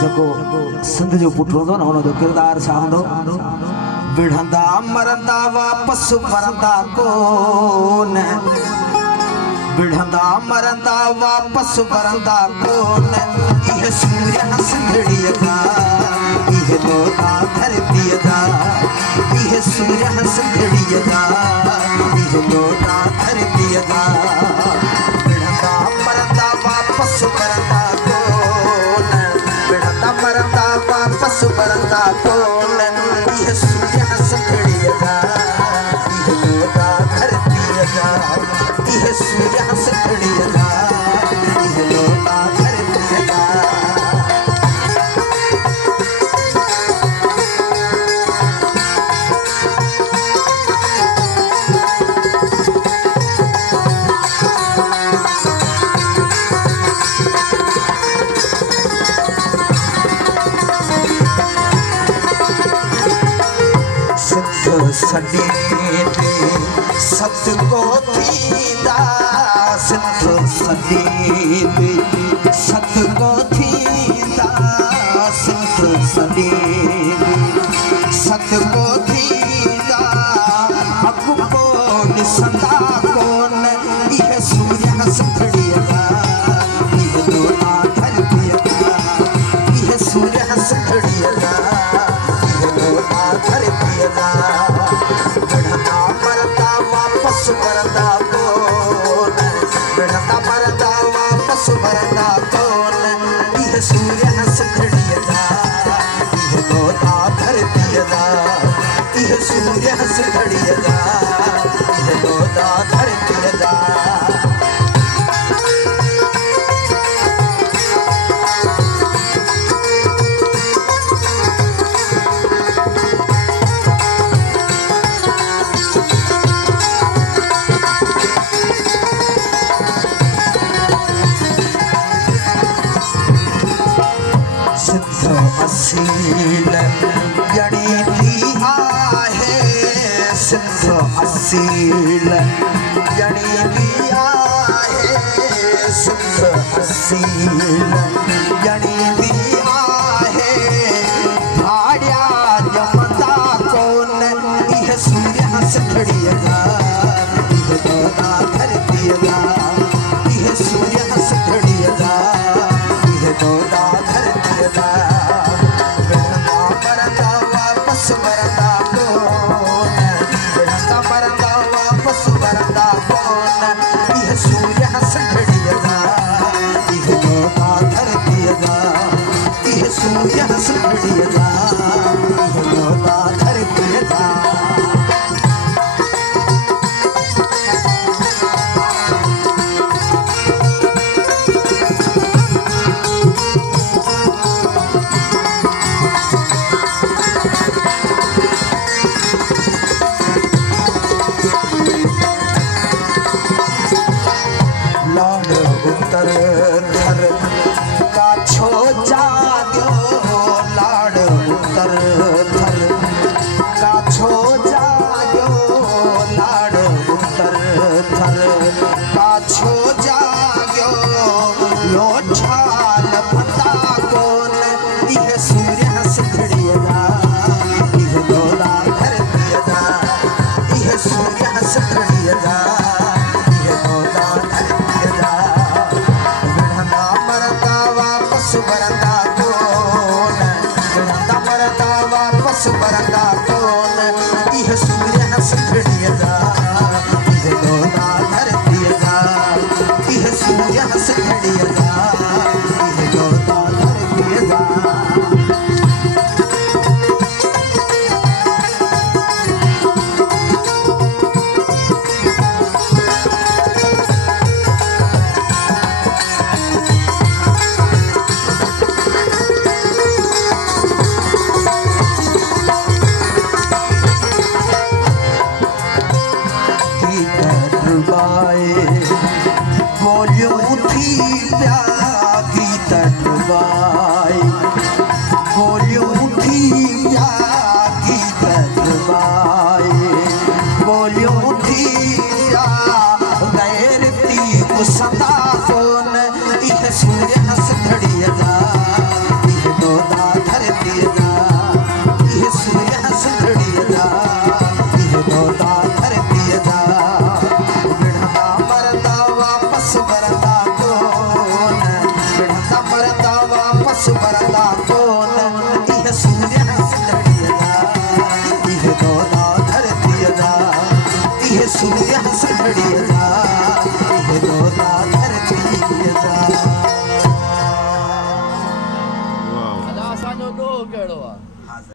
जको सिंध जो पुट होंदो न उन जो किरदार छा होंदो विढ़ंदा मरंदा वापस वरंदा कोन विढ़ंदा मरंदा वापस वरंदा कोन इह सूर्य सिंधड़ीअ जा इह लोटा धरतीअ जा इह सूर्य सिंधड़ीअ जा इह लोटा धरतीअ जा विढ़ंदा मरंदा वापस वरंदा कोन विढ़ंदा मरंदा वापस वरंदा कोन इह सूर्य सिंधड़ीअ जा इह लोटा धरतीअ जा इह सूर्य सिंधड़ीअ जा इह लोटा धरतीअ जा सदी सत को थींदा सिंध सदी सत को थींदा सिंध सदी सत को थींदा अॻु को ॾिसंदा कोन इह सूर्य सिंधड़ीअ जा इह लोटा धरतीअ जा इह सूर्य सिंधड़ीअ जा इह लोटा धरतीअ जा विढ़ंदा मरंदा वापस वरंदा कोन विढ़ंदा मरंदा वापस वरंदा कोन इह सूर्य सिंधड़ीअ जा इह लोटा धरतीअ जा इह सूर्य सिंधड़ीअ जा इह लोटा धरतीअ जा असील ॼणी आहे सिंध असील ॼणी आहे सिंध असील ॼणी आहे भाड़िया ॼमंदा कोन इह सूर्य सिंधड़ीअ जा इह लोटा धरतीअ जा इह सूर्य सिंधड़ीअ जा इह लोटा धरतीअ जा वरंदा कोन विढ़ंदा मरंदा वापस वरंदा कोन इह सूर्य सिंधड़ीअ जा इह लोटा धरतीअ जा इह सूर्य सिंधड़ीअ जा इह लोटा धरतीअ जा उत्तर थर काछो जाॻियो लाड़ उत्तर थर काछो जाॻियो लाड़ उत्तर थर काछो जाॻियो लोठा लभंदा कोन इह सूर्य सिंधड़ीअ जा इह लोटा धरतीअ जा इह सूर्य सिंधड़ीअ जा इह लोटा धरतीअ जा वरंदा कोन विढ़ंदा मरंदा वापस वरंदा कोन इह सूर्य सिंधड़ीअ जा इह लोटा धरतीअ जा इह सूर्य सिंधड़ीअ जा इह लोटा धरतीअ जा गोलियों थी प्यागी तटवाई गोलियों थी प्यागी तटवाई गोलियों थी गैरती कुसंदा कोन सूर्य हंस घड़िया जा ये दोदा धरती जा ये सूर्य हंस घड़िया जा ये दोदा धरती जा बिढ़ता मरता वापस बरता कौन बिढ़ता मरता वापस बरता कौन ये सूर्य हंस घड़िया जा ये दोदा धरती जा ये सूर्य हंस घड़िया जा ये दोदा